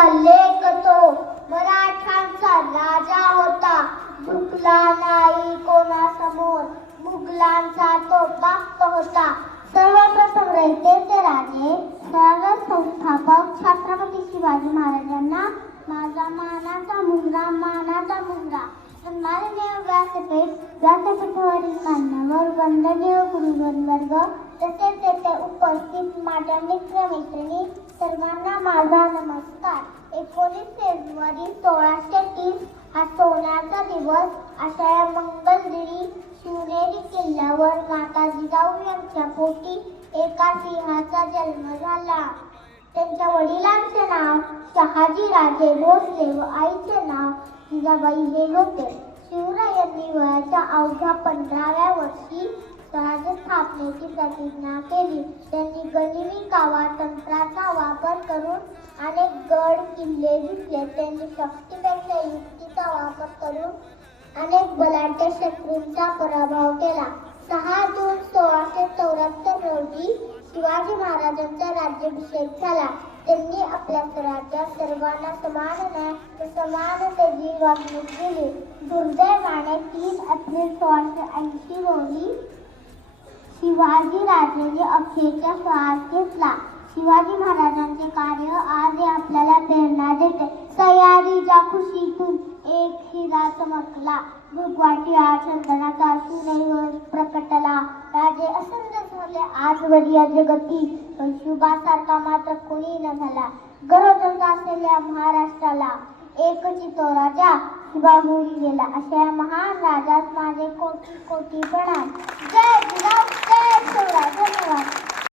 राजा लेक तो मराठांचा राजा होता, झुकला नाही कोणासमोर, मुघलांचा तो बाप होता. सर्वप्रथम रयतेचे राजे स्वागत संस्थापक छत्रपती शिवाजी महाराजांना माझा मानाचा मुजरा. सन्माननीय व्यासपीठावरील मान्यवर वंदनीय गुरुवर्ग, तसेच तेथे उपस्थित माझ्या मित्रमैत्रिणी सर्वांना माझा नमस्कार. 19 फेब्रुवारी 1630 हा सोन्याचा दिवस. अशा या मंगल दिनी शिवनेरी किल्ल्यावर माता जिजाऊ यांच्या पोटी एका सिंहाचा जन्म झाला. त्यांच्या वडिलांचे नाव शहाजी राजे भोसले व आईचे नाव जिजाबाई हे होते. शिवरायांनी वयाच्या अवघ्या 15व्या वर्षी स्वराज्य स्थापनेची प्रतिज्ञा केली. त्यांनी गनिमी कावा तंत्राचा वापर करून अनेक गड किल्ले जिंकले. त्यांनी शक्तीपेक्षा युक्तीचा वापर करून अनेक बलाढ्य शत्रूंचा पराभव केला. 6 जून 1674 रोजी शिवाजी महाराजांचा राज्याभिषेक झाला. त्यांनी आपल्या स्वराज्यात सर्वांना समान न्याय व समानतेची वागणूक दिली. दुर्दैवाने 3 एप्रिल 1680 रोजी शिवाजी राजेने अखेरचा श्वास घेतला. शिवाजी महाराजांचे कार्य आज आपल्याला प्रेरणा देते. सह्याद्री ज्या खुशीतून एक हिरा चमकला, भगवाटी चंदनाचा सूर्य प्रकटला. राजे असंत झाले आजवर या जगती, पण शुभासारखा मात्र कोणी न झाला. गर्वग्रंथ असलेल्या महाराष्ट्राला एकची तो राजा शिवा होऊन गेला. अशा या महान राजास माझे कोटी कोटी प्रणाम. जय जिजाऊ, जय शिवराय. धन्यवाद.